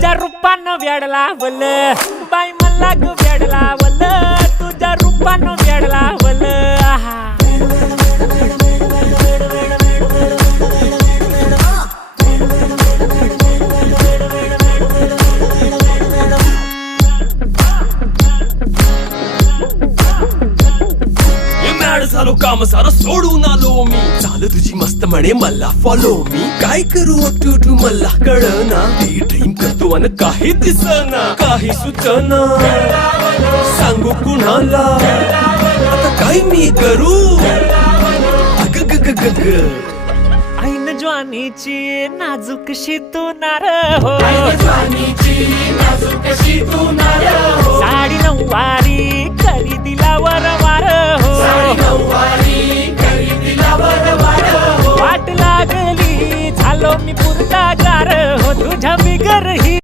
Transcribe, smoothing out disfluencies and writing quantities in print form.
तुझ्या रूपानं वेड लावल बाई मला ग वेड लावल तुझ्या रूपानं वेड लावल आहा झालो काम सारं सोडून आलो मी चाल तुझी मस्त म्हणे मला फॉलो मी काय करू टू मला कळना ती ड्रीम करतो अन काही दिसना काही सुचना सांगू कुणाला आता काय मी करू अग ग ग ग ग ऐन ज्वानीची नाजूकशी तू नार हो साडी नऊवारी करी दिला वरवार हो वाट लागली झालो मी पुरता गार हो तुझ्या बिगर ही